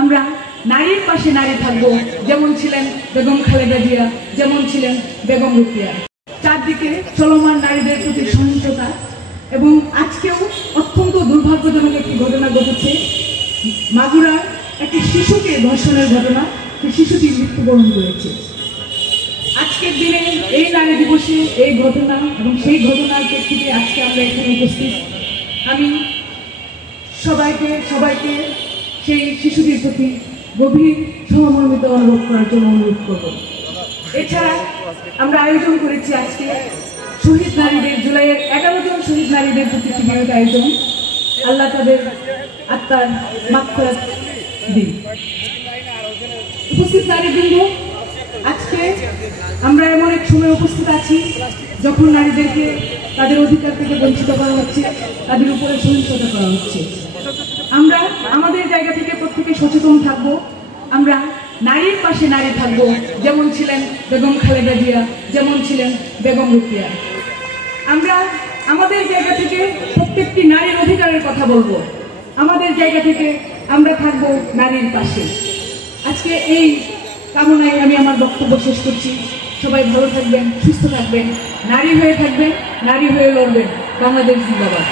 আমরা নারীর পাশে নারী থাকবো, যেমন ছিলেন বেগম খালেদা জিয়া, যেমন ছিলেন বেগম রোকেয়া। চারদিকে চলমান নারীদের প্রতি সহিংসতা এবং আজকেও অত্যন্ত দুর্ভাগ্যজনক একটি ঘটনা ঘটেছে। মাগুরার একটি শিশুকে ধর্ষণের ঘটনা, সেই শিশুটি মৃত্যুবরণ করেছে। আজকের দিনে এই নারী দিবসে এই ঘটনা এবং সেই ঘটনার প্রেক্ষিতে আজকে আমরা এখানে উপস্থিত। আমি সবাইকে সেই শিশুটির প্রতি গভীর সহমর্মিতা অনুভব করার জন্য অনুরোধ করব। এছাড়া আমরা আয়োজন করেছি আজকে শহীদ নারীদের, জুলাইয়ের 11 জন শহীদ নারীদের প্রতি একটি বিরোধ আয়োজন। আল্লাহ তাদের আত্মার মাগফিরাত দিন। উপস্থিত নারীবৃন্দ, আজকে আমরা এমন এক সময় উপস্থিত আছি যখন নারীদেরকে তাদের অধিকার থেকে বঞ্চিত করা হচ্ছে, তাদের উপরে সহিংসতা করা হচ্ছে। আমরা আমাদের জায়গা থেকে প্রত্যেকে সচেতন থাকব। আমরা নারীর পাশে নারী থাকব, যেমন ছিলেন বেগম খালেদা জিয়া, যেমন ছিলেন বেগম রোকেয়া। আমরা আমাদের জায়গা থেকে প্রত্যেকটি নারীর অধিকারের কথা বলবো। আমাদের জায়গা থেকে আমরা থাকব নারীর পাশে। আজকে এই কামনায় আমি আমার বক্তব্য শেষ করছি। সবাই ভালো থাকবেন, সুস্থ থাকবেন, নারী হয়ে থাকবেন, নারী হয়ে লড়বেন। বাংলাদেশ জিন্দাবাদ।